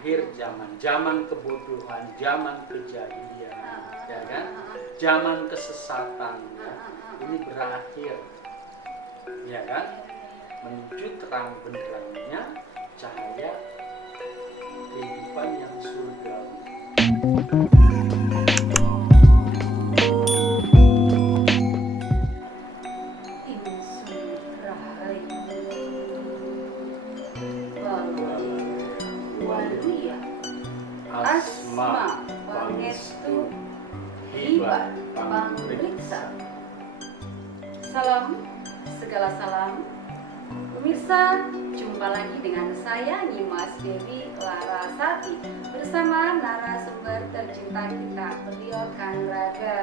akhir zaman, zaman kebodohan, zaman kejahilian, ya kan? Zaman kesesatan, ya. Ini berakhir, ya kan? Menuju terang benderangnya cahaya kehidupan yang surgawi. Asma pangestu hibat pamriksa. Salam, segala salam. Pemirsa, jumpa lagi dengan saya Nyimas Dewi Larasati bersama narasumber tercinta kita, beliau Kang Raga.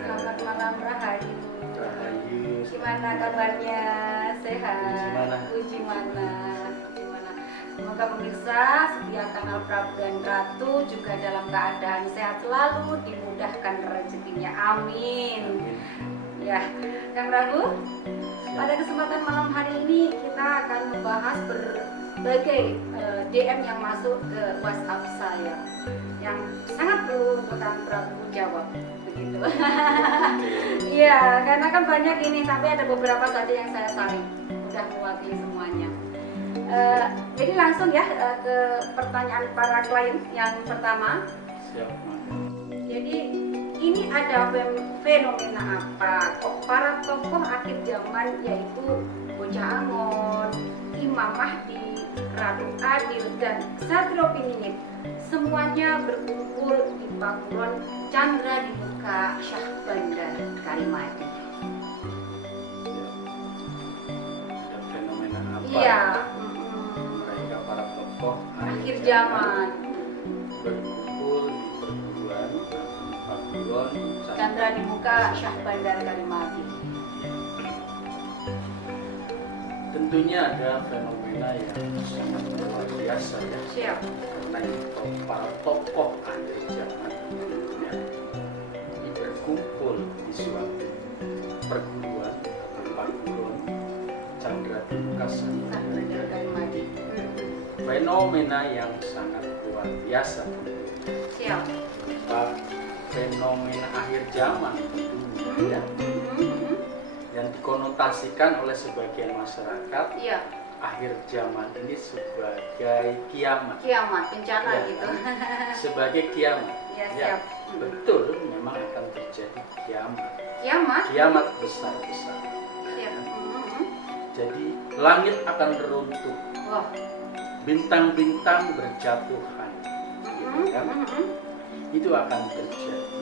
Selamat malam Rahayu. Gimana kabarnya? Sehat? Puji mana? Semoga pemirsa setia kanal Prabu dan Ratu juga dalam keadaan sehat selalu, dimudahkan rezekinya. Amin. Ya, Kang Rabu, pada kesempatan malam hari ini kita akan membahas berbagai DM yang masuk ke WhatsApp saya yang sangat perlu untuk Kang Prabu jawab, begitu. Iya, karena kan banyak ini, tapi ada beberapa saja yang saya saring, mudah mewakili semuanya. Jadi langsung ya ke pertanyaan para klien yang pertama. Siap. Jadi ini ada fenomena apa? Kok para tokoh akhir zaman yaitu Bocah Angon, Imam Mahdi, Ratu Adil, dan Satrio Piningit semuanya berkumpul di Pakuron Chandra di muka Syah Bandar Kalimati. Ada fenomena apa? Iya. Mereka para tokoh Akhir zaman berkumpul di perguruan Pakuron Chandra di muka Syah Bandar Kalimati. Tentunya ada fenomena yang sangat luar biasa ya. Siap. Karena itu para tokoh akhir zaman ya, ini berkumpul di suatu perguruan atau Pakuron Chandra di muka Syah Bandar Kalimati. Fenomena yang sangat luar biasa. Siap. Fenomena akhir zaman tentunya ya, yang dikonotasikan oleh sebagian masyarakat. Iya. Akhir zaman ini sebagai kiamat. Kiamat, bencana Ya, gitu. Sebagai kiamat. Ya, Ya, siap. betul, memang akan terjadi kiamat. Kiamat. Kiamat besar-besar. Siap. Jadi langit akan runtuh, Wah. bintang-bintang berjatuhan. Gitu kan? Itu akan terjadi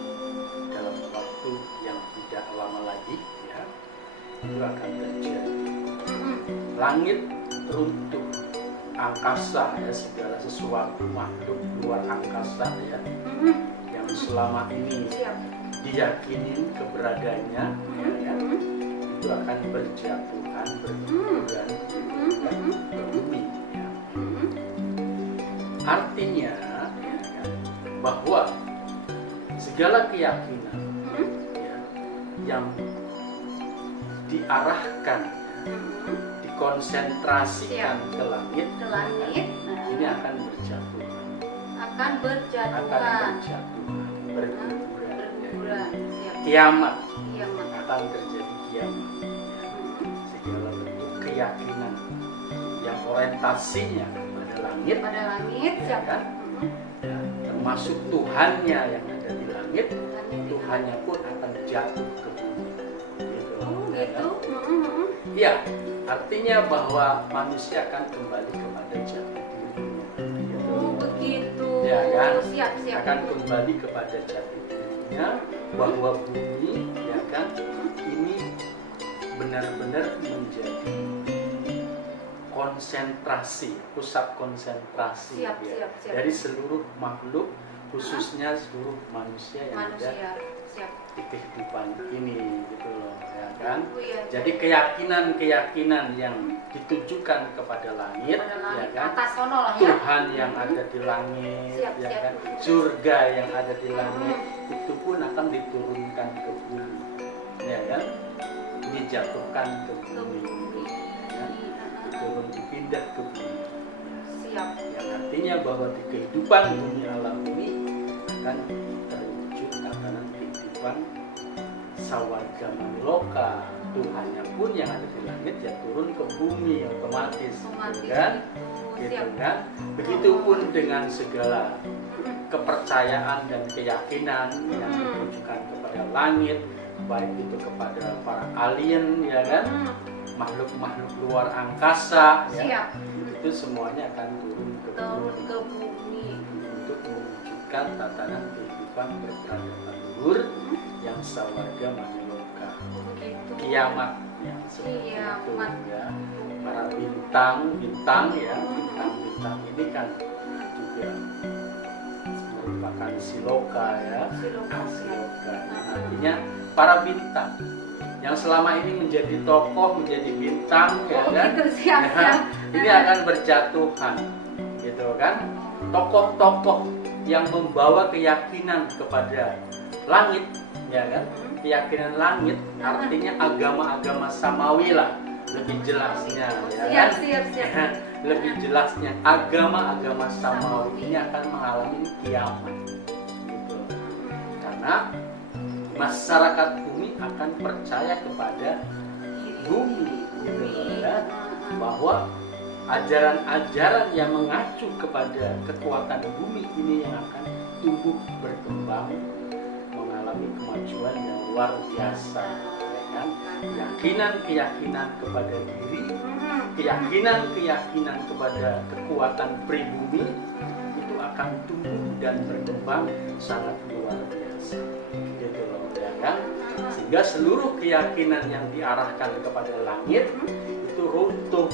dalam waktu yang tidak lama lagi ya. Itu akan terjadi. Langit runtuh, angkasa ya, segala sesuatu makhluk luar angkasa ya, yang selama ini Siap. diyakini keberadaannya ya, itu akan berjatuhan, berguguran ke bumi ya. Artinya ya, bahwa segala keyakinan ya, yang diarahkan, dikonsentrasikan ke langit, Ke langit. ini akan berjatuhan, Akan berjatuhan. berguguran. Berguguran. Siap. Kiamat Kiamat. akan terjadi kiamat. Segala bentuk keyakinan yang orientasinya pada langit, Pada langit. ya Siap. kan? Ya, termasuk Tuhannya yang ada di langit, Tuhannya pun akan jatuh ke bumi. Gitu, Oh, ya kan? gitu. Ya, artinya bahwa manusia akan kembali kepada jati dirinya. Gitu. Oh, begitu. Ya kan? Siap, siap. Akan kembali kepada jati dirinya, bahwa bumi, ya kan, ini benar-benar menjadi konsentrasi, pusat konsentrasi Siap, ya, siap. dari seluruh makhluk, khususnya seluruh manusia yang ada Manusia. Siap. di kehidupan ini, gitu loh, ya kan? Oh, iya. Jadi keyakinan-keyakinan yang ditujukan kepada langit, Pada ya langit. kan? Atas sono lah ya. Tuhan yang ada di langit, Siap, ya siap. kan? Surga yang ada di langit, itu pun akan diturunkan ke bumi, ya kan? Dijatuhkan ke Ke bumi, bumi. ya kan? Turun dipindah ke bumi. Siap. Siap. Yang artinya bahwa di kehidupan bumi alam ini akan terwujud tatanan kehidupan sawarga maniloka. Tuhannya pun yang ada di langit ya turun ke bumi otomatis, gitu kan? Gitu Siap. kan? Begitupun dengan segala kepercayaan dan keyakinan yang ditujukan kepada langit, baik itu kepada para alien, ya kan, makhluk-makhluk luar angkasa, ya, Siap. itu semuanya akan turun ke Turun bumi ke bumi. untuk mewujudkan tatanan kehidupan berkelanjutan luhur yang sawarga maniloka. Begitu. Kiamat yang seperti itu, Kiamat. ya. Para bintang ya, bintang-bintang ini kan juga merupakan siloka, ya. Siloka. Artinya para bintang yang selama ini menjadi tokoh, menjadi bintang, ya kan? Gitu, siap, Ya, siap. ini akan berjatuhan, gitu kan? Tokoh-tokoh yang membawa keyakinan kepada langit, ya kan? Keyakinan langit artinya agama-agama samawi lah, lebih jelasnya, ya kan? Siap. Lebih jelasnya agama-agama samawi ini akan mengalami kiamat, gitu. Karena masyarakat bumi akan percaya kepada bumi, gitu loh, ya, bahwa ajaran-ajaran yang mengacu kepada kekuatan bumi ini yang akan tumbuh berkembang, mengalami kemajuan yang luar biasa, ya kan? Keyakinan-keyakinan kepada diri, keyakinan-keyakinan kepada kekuatan pribumi itu akan tumbuh dan berkembang sangat luar biasa, gitu loh, ya kan? Sehingga seluruh keyakinan yang diarahkan kepada langit itu runtuh,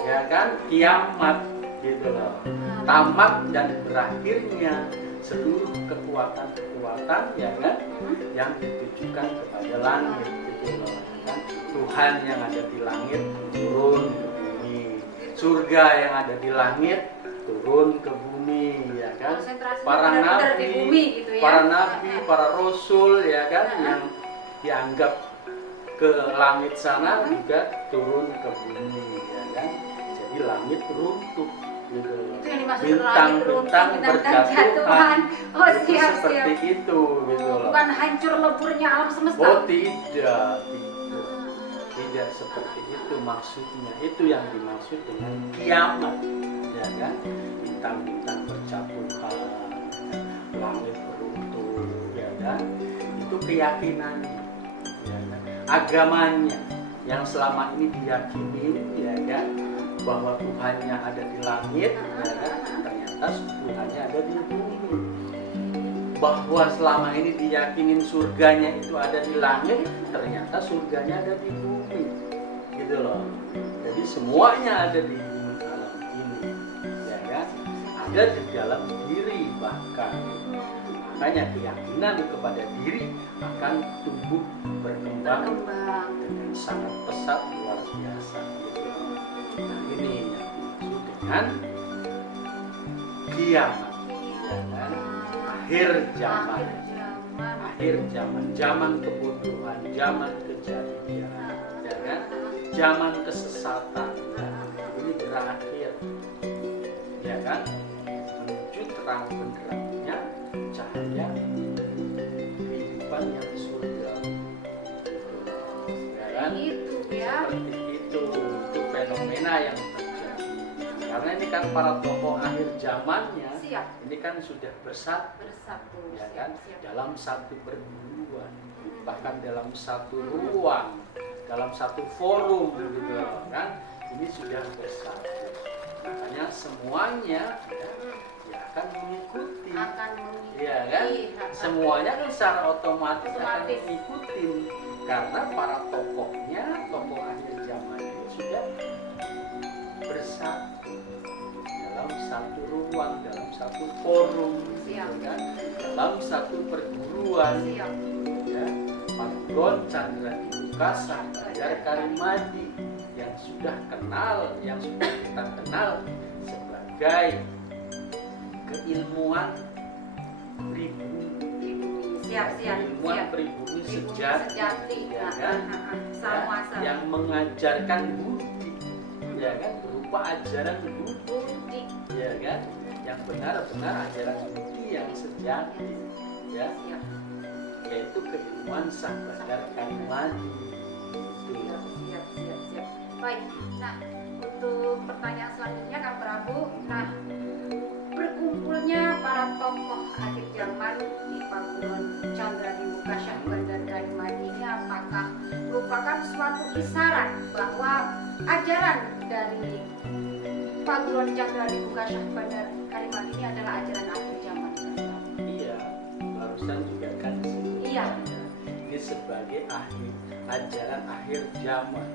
ya kan? Kiamat, gitu loh. Tamat dan berakhirnya seluruh kekuatan-kekuatan, ya kan, yang ditujukan kepada langit, gitu loh, ya kan? Tuhan yang ada di langit turun ke bumi, surga yang ada di langit turun ke bumi, ya kan? Para nabi, gitu ya. para nabi, para rasul, ya kan, yang dianggap ke langit sana juga turun ke bumi, ya kan? Jadi langit runtuh, gitu loh. Itu yang dimaksud Bintang-bintang berjatuhan. Oh, Itu siap. seperti itu, gitu loh. Bukan hancur leburnya alam semesta. Oh tidak, tidak seperti itu maksudnya. Itu yang dimaksud dengan kiamat, ya kan? Bintang-bintang berjatuhan, langit runtuh, ya kan? Itu keyakinannya, ya kan? Agamanya yang selama ini diyakini, ya kan, bahwa Tuhannya ada di langit, ya kan? Ternyata Tuhannya ada di bumi. Bahwa selama ini diyakinin surganya itu ada di langit, ternyata surganya ada di bumi, gitu loh. Jadi semuanya ada di bumi alam ini, ya kan? Ada di dalam diri bahkan. Makanya keyakinan kepada diri akan tumbuh berkembang dengan sangat pesat luar biasa, gitu. Nah ini yang dimaksud dengan kiamat, ya kan? Akhir zaman, zaman kebodohan, zaman kejadian, ya kan? Zaman kesesatan, ini berakhir, ya kan? Menuju terang benderangnya cahaya kehidupan yang surga, ya kan? Seperti itu fenomena yang terjadi. Karena ini kan para tokoh akhir zamannya, ini kan sudah bersatu, ya kan, dalam satu perguruan, bahkan dalam satu ruang, dalam satu forum, gitu kan, ini sudah bersatu. Makanya semuanya ya akan mengikuti, ya kan, semuanya kan secara otomatis akan mengikuti, karena para tokohnya, tokoh akhir zaman ini sudah bersatu dalam satu ruang, dalam satu forum, gitu kan, dalam satu perguruan, ya. Padugon Chandra Dikasa, Banjar Karimadi, yang sudah kenal, yang sudah kita kenal sebagai keilmuan pribumi, keilmuan pribumi sejati, ya kan? Yang mengajarkan budi, ya kan, berupa ajaran budi, ya kan, yang benar-benar ajaran budi yang sejati, ya, Siap. yaitu keilmuan Sang Bandar Karimadi. Siap. Baik. Nah, untuk pertanyaan selanjutnya Kang Prabu, nah berkumpulnya para tokoh akhir zaman di Pakuwon Chandra di Muka Syah Bandar Karimadi ini apakah merupakan suatu isyarat bahwa ajaran dari Pakuwon Chandra di Muka Syah Bandar Karimadi ini adalah ajaran akhir zaman? Iya, barusan juga kan disebutkan, Iya. ini sebagai ajaran akhir zaman,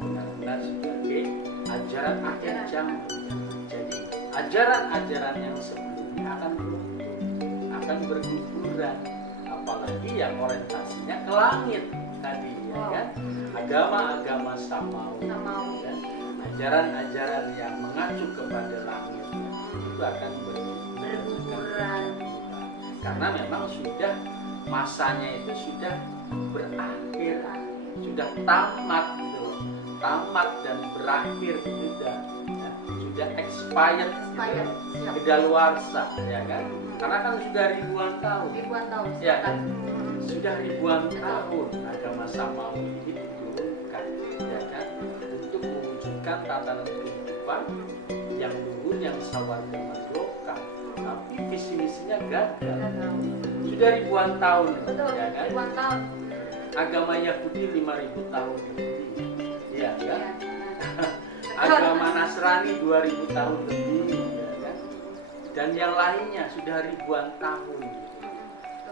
benar-benar sebagai ajaran akhir zaman. Jadi ajaran-ajaran yang sebelumnya akan runtuh, akan berguguran, apalagi yang orientasinya ke langit tadi, ya kan, agama-agama samawi, dan ajaran-ajaran yang mengacu kepada langit itu akan berguguran, karena memang sudah masanya itu sudah berakhir, sudah tamat gitu loh. Tamat dan berakhir sudah expired, kedaluarsa, ya kan, karena kan sudah ribuan tahun, ya kan, sudah ribuan tahun agama samawi ini diturunkan, ya kan, untuk mewujudkan tatanan kehidupan yang luhur, yang sawarga madloka, tapi visi misinya gagal. Sudah ribuan tahun, ya kan, Ribuan tahun. agama Yahudi 5.000 tahun lebih, ya kan, Ya. agama Nasrani 2.000 tahun lebih, ya kan, dan yang lainnya sudah ribuan tahun.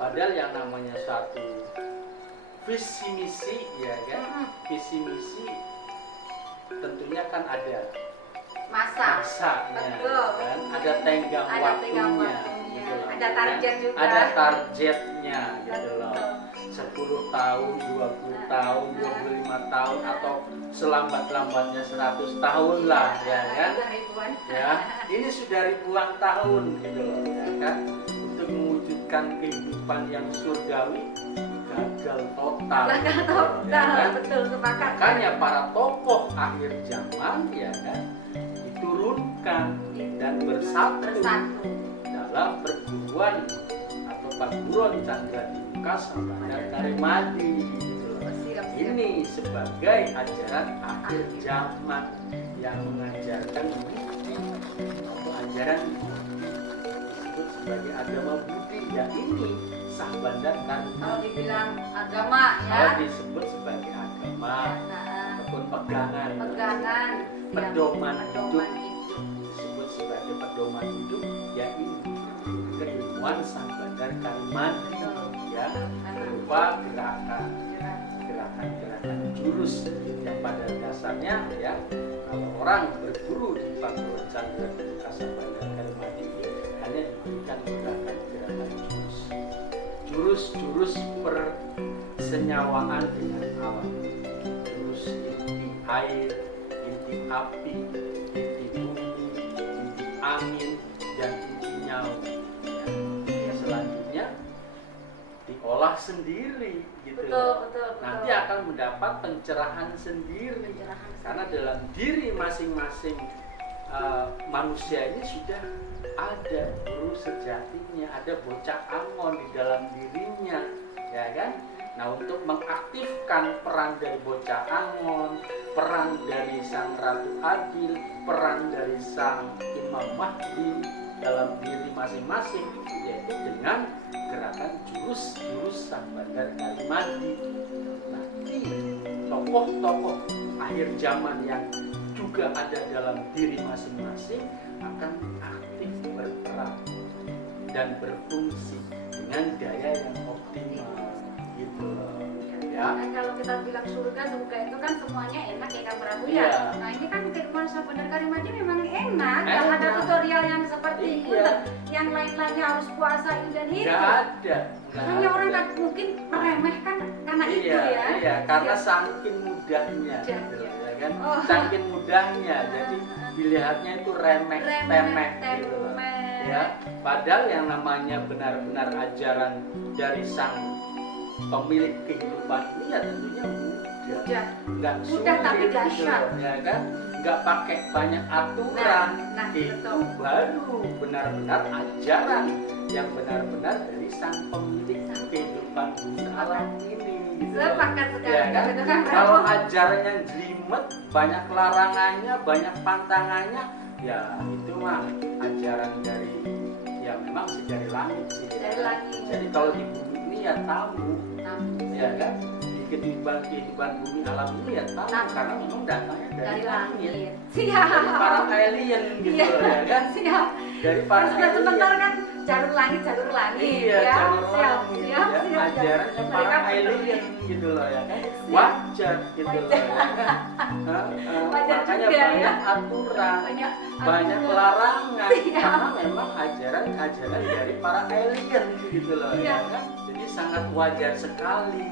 Padahal yang namanya satu visi misi, ya kan, visi misi tentunya kan ada masanya, kan, ada tenggang waktunya, gitu loh, ada target juga, ada targetnya, gitu loh. 10 tahun, 20 tahun, 25 tahun, atau selambat-lambatnya 100 tahun lah, ya kan? Ya, ini sudah ribuan tahun, gitu loh, ya kan? Untuk mewujudkan kehidupan yang surgawi gagal total. Ya kan? Betul, sepakat. Makanya para tokoh akhir zaman, ya kan, diturunkan dan bersatu dalam perguruan atau Pakuwon Chandra di Muka Syah Bandar Karimadi, gitu loh. Ini sebagai ajaran akhir zaman yang mengajarkan budi atau ajaran budi, disebut sebagai agama budi, ya ini Syah Bandar Karimadi. Kalau dibilang agama, ya, Kalau disebut sebagai agama ataupun pegangan, pedoman hidup, disebut sebagai pedoman hidup, ya ini keilmuan Syah Bandar Karimadi, ya, berupa gerakan jurus yang pada dasarnya, ya, kalau orang berguru di Pakuwon Chandra di Muka Syah Bandar Karimadi ini hanya diberikan gerakan jurus persenyawaan dengan alam, jurus inti air, inti api, inti bumi, inti angin, dan inti nyawa. Selanjutnya diolah sendiri, gitu. Betul. Nanti akan mendapat pencerahan sendiri, karena dalam diri masing-masing manusia ini sudah ada guru sejatinya, ada bocah angon di dalam dirinya, ya kan. Nah, untuk mengaktifkan peran dari bocah angon, peran dari sang Ratu Adil, peran dari sang Imam Mahdi dalam diri masing-masing, yaitu dengan gerakan jurus Syah Bandar Karimadi. Nanti tokoh-tokoh akhir zaman yang juga ada dalam diri masing-masing akan aktif berperan dan berfungsi dengan daya yang optimal, gitu loh, ya. Nah, kalau kita bilang surga itu kan semuanya enak ya Kang Prabu, ya. Iya. Nah, ini kan keilmuan Syah Bandar Karimadi memang enak. Nggak Enak. ada tutorial yang seperti itu. Iya. Yang lain-lainnya harus puasa ini dan itu. Nggak ada. Hanya orang kan mungkin meremehkan karena itu, ya. Iya, karena Iya. saking mudahnya, Iya, gitu, iya. ya kan? Oh. Saking mudahnya, jadi dilihatnya itu remeh, temeh, gitu loh. Ya, padahal yang namanya benar-benar ajaran dari sang pemilik kehidupan ini ya tentunya mudah, nggak sulit, Mudah tapi gitu dahsyat. loh, ya kan? nggak pakai banyak aturan, Nah, itu betul. baru benar-benar ajaran yang benar-benar dari sang pemilik kehidupan bumi alam ini. Gitu loh. Sepakat sekali. Ya kan? Betul kan, Kalau Prabu? ajarannya jelimet, banyak larangannya, banyak pantangannya, ya itu mah ajaran dari ya memang sih dari langit sih. Dari langit. Jadi kalau di bumi ini ya tamu, Nah, ya kan? Di kehidupan bumi alam ini ya tamu Nah. karena memang datangnya dari langit. Siap. Dari para alien gitu Iya. ya kan? Siap. Dari para Sebentar alien. kan jalur langit Iya, ya. jalur Siap, langit, siap, ya. siap. Ajarannya Mereka para peduli. alien gitu loh ya kan. Siap. Wajar gitu loh ya kan. Wajar Makanya juga, ya. banyak aturan, banyak aturan. larangan Siap. karena memang ajaran dari para alien gitu loh Iya. ya kan. Jadi sangat wajar sekali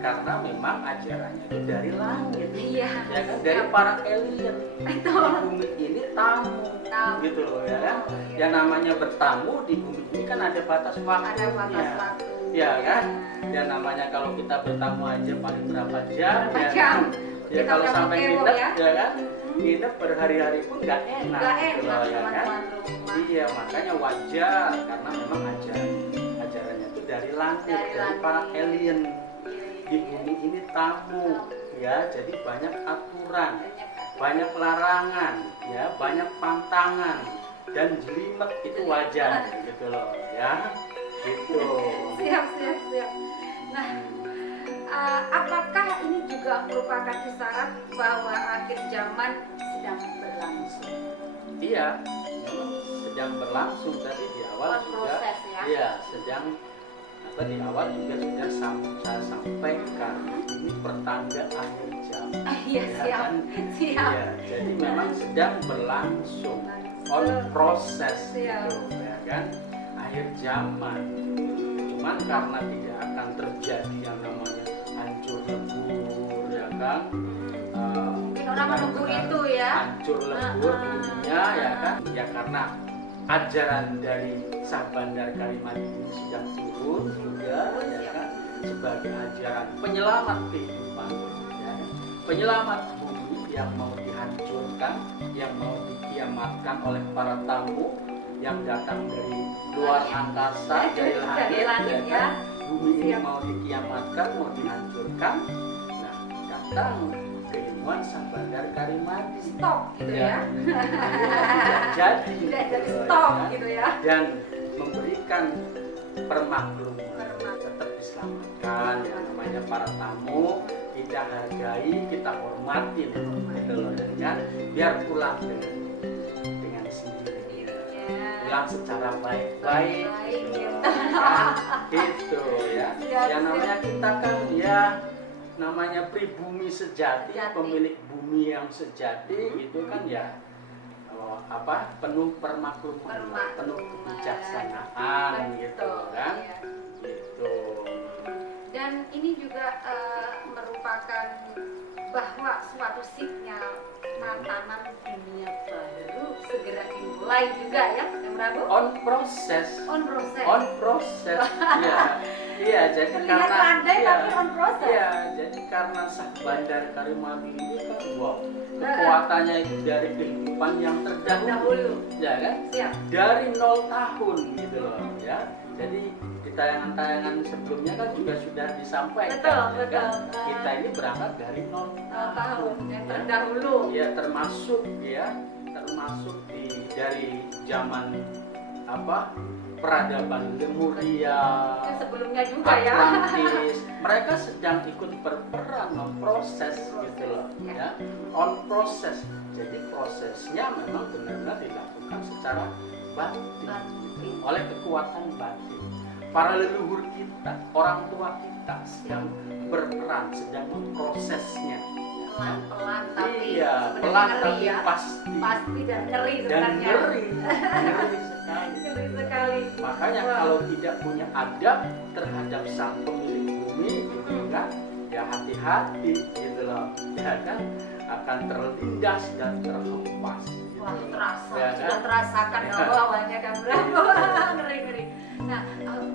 karena memang ajarannya itu dari langit. Iya. Ya kan, dari para alien. Itu. Di bumi ini tamu Tamu. gitu loh ya kan. Oh, iya. Yang namanya bertamu di bumi ini kan ada batas Ada waktunya. batas waktu. Ya kan? Dan namanya kalau kita bertamu aja paling berapa jam? Berapa Ya jam? kan? Ya Kita kalau udah sampai pakai nginep ya. ya kan? Nginep berhari-hari pun nggak enak. Nggak gitu enak loh, ya kan? teman-teman rumah. Iya, makanya wajar karena memang ajarannya itu dari langit, Dari dari langit. para alien. Di Iya. bumi ini tamu, ya. Jadi banyak aturan, Banyak. banyak larangan, ya, banyak pantangan dan jelimet itu wajar gitu loh, ya. Gitu. Siap, siap, siap. Nah, apakah ini juga merupakan isyarat bahwa akhir zaman sedang berlangsung? Iya, memang sedang berlangsung tadi di awal sudah, Proses ya. iya, sedang di awal juga sudah saya sampaikan ini pertanda akhir zaman. Iya, Ya siap. kan? Siap. Iya, jadi memang sedang berlangsung on proses Siap. gitu, ya kan? Akhir zaman. Cuman karena tidak akan terjadi yang namanya hancur lebur, ya kan? Mungkin orang menunggu Benar-benar itu ya. hancur lebur dunia, ya kan? Ya karena ajaran dari Sah Bandar Karimati ini sudah turun juga, ya kan? Sebagai ajaran penyelamat kehidupan, ya kan? Penyelamat bumi yang mau dihancurkan, yang mau dikiamatkan oleh para tamu yang datang dari luar angkasa, dari langit, ya kan? Bumi ini mau dikiamatkan, mau dihancurkan. Nah, datang keilmuan Sang Bandar Karimati. Stop gitu ya. Tidak jadi. Tidak jadi gitu, stop ya. gitu ya. Dan memberikan permakluman tetap diselamatkan yang namanya para tamu kita hargai, kita hormati gitu loh, dan kan biar pulang dengan sendirinya, pulang secara baik-baik gitu, kan? Gitu ya. Yang namanya kita kan ya namanya pribumi sejati, pemilik bumi yang sejati itu kan ya penuh permakluman, penuh kebijaksanaan gitu kan, Iya. gitu. Dan ini juga merupakan bahwa suatu sinyal tatanan dunia baru segera dimulai juga ya, yang Prabu? On proses, On proses. on proses, iya, iya. Jadi Terlihat karena landai iya, tapi on proses. iya, jadi karena Sah Bandar Karimati ini kan, wow, kekuatannya itu dari kehidupan yang terdahulu, ya kan? Siap. Dari 0 tahun gitu loh, ya. Jadi di tayangan-tayangan sebelumnya kan juga sudah disampaikan, Betul, ya kan? betul. Kita ini berangkat dari 0 Tahun yang ya. terdahulu. Ya termasuk dari zaman peradaban Lemuria, Itu sebelumnya juga ya. Atlantis. Mereka sedang ikut berperan memproses gitu loh, ya. On proses. Jadi prosesnya memang benar-benar dilakukan secara batin oleh kekuatan batin. Para leluhur kita, orang tua kita sedang berperan, sedang memprosesnya. Pelan-pelan tapi Iya, sebenarnya pelan ngeri tapi ya. Pasti dan ngeri dan sebenarnya. ngeri sekali. Ngeri sekali. Makanya Wah. kalau tidak punya adab terhadap sang pemilik bumi, gitu kan, ya hati-hati gitu loh, ya kan, akan terlindas dan terhempas. Gitu. Wah, terasa, Ya sudah kan? terasakan Ya. awalnya Kang Prabu. Ngeri-ngeri. Nah,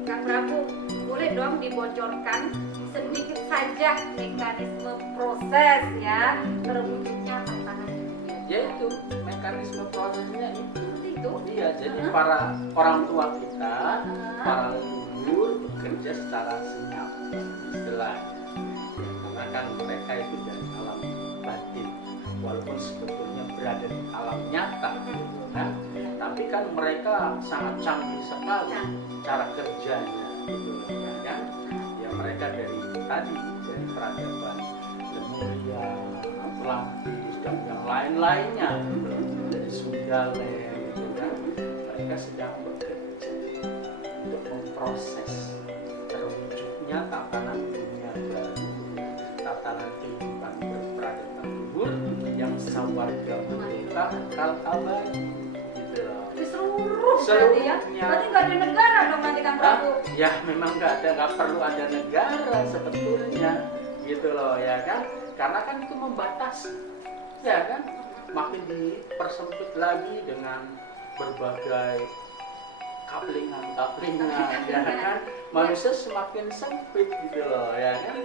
Kang Prabu, boleh dong dibocorkan sedikit saja mekanisme proses ya terwujudnya tantangan dunia yaitu mekanisme prosesnya itu. Seperti itu. Iya, jadi para orang tua kita, para leluhur bekerja secara senyap istilahnya. Karena kan mereka itu dari alam batin, walaupun sebetulnya berada di alam nyata, gitu kan. Tapi kan mereka sangat canggih sekali cara kerjanya, gitu kan. Ya mereka dari tadi dari peradaban Lemuria, Atlantis dan yang lain-lainnya, dari Sundaland, gitu kan. Mereka sedang bekerja untuk memproses terwujudnya tatanan dunia baru, tatanan kehidupan berperadaban luhur yang sawarga merdeka kekal abadi, gitu loh. Di seluruh berarti ya. Berarti nggak ada negara dong nanti Kang Prabu. Ya memang nggak perlu ada negara sebetulnya, gitu loh ya kan. Karena kan itu membatasi, ya kan. Makin dipersempit lagi dengan berbagai kaplingan ya kan, manusia semakin sempit gitu loh ya kan.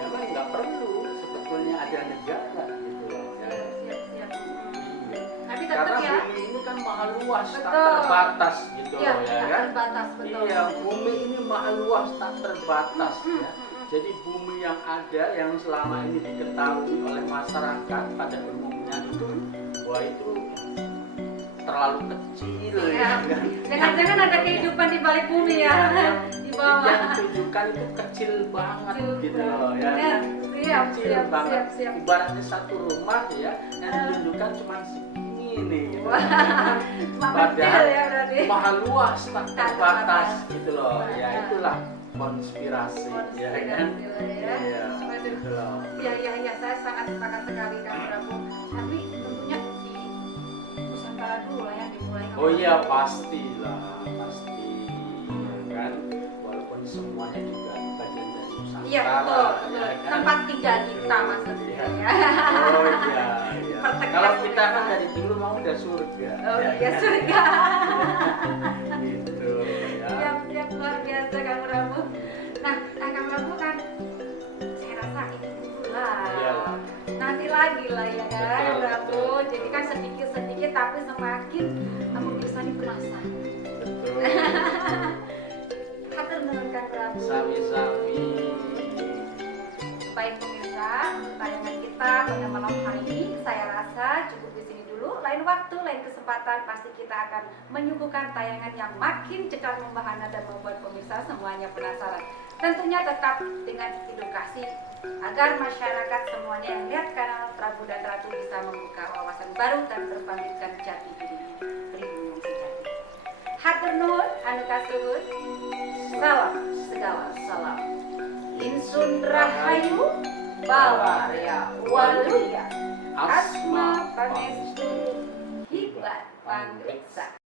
Memang nggak perlu sebetulnya ada negara gitu loh ya. Siap. Iya. Tapi Karena tetap ya. bumi ini kan maha luas, tak Betul. terbatas gitu Iya, loh ya tak kan. terbatas, betul. Iya, bumi ini maha luas, tak terbatas ya. Jadi bumi yang ada yang selama ini diketahui oleh masyarakat pada umumnya itu, wah itu terlalu kecil Iya. kan. Jangan-jangan ada kehidupan di balik bumi ya. Di bawah. Yang ditunjukkan itu kecil banget gitu loh ya kan. Siap. Ibaratnya satu rumah ya, yang ditunjukkan cuma segini nih gitu. Cuma kecil Padahal ya berarti. maha luas, tak Tak terbatas terbatas. gitu loh. Ya itulah konspirasi ya kan. Ya. Iya. Waduh. Gitu loh. Iya, saya sangat sepakat sekali Kang Prabu. Tapi tentunya di Nusantara dulu lah yang dimulai. Oh iya pastilah, pasti ya kan. Walaupun semuanya juga bagian dari Nusantara. Iya betul. ya kan? Tempat tinggal kita maksudnya Iya. ya. Oh iya. Pertegas Kalau kita kan kita. dari dulu mau udah surga. Oh ya iya kan? surga. Gitu ya. Siap luar biasa Kang Prabu. Nah, Kang Prabu kan saya rasa ini dulu lah. Iyalah. Nanti lagi lah ya kan Betul, Prabu. betul. Jadi kan sedikit-sedikit tapi semakin pemirsa ini penasaran. Betul. Hatur nuhun Kang Prabu. Sami-sami. Baik pemirsa, untuk tayangan kita pada malam hari ini saya rasa cukup di sini dulu. Lain waktu, lain kesempatan pasti kita akan menyuguhkan tayangan yang makin cekal membahana dan membuat pemirsa semuanya penasaran. Tentunya tetap dengan edukasi agar masyarakat semuanya yang lihat kanal Prabu dan Ratu bisa membuka wawasan baru dan berbangkitkan jati dirinya pribumi yang sejati. Hatur nuhun, anu kasuhun. Salam segala salam. Insun Rahayu Bawaria Waluya Asma Pangestu Hikmat Pangriksa.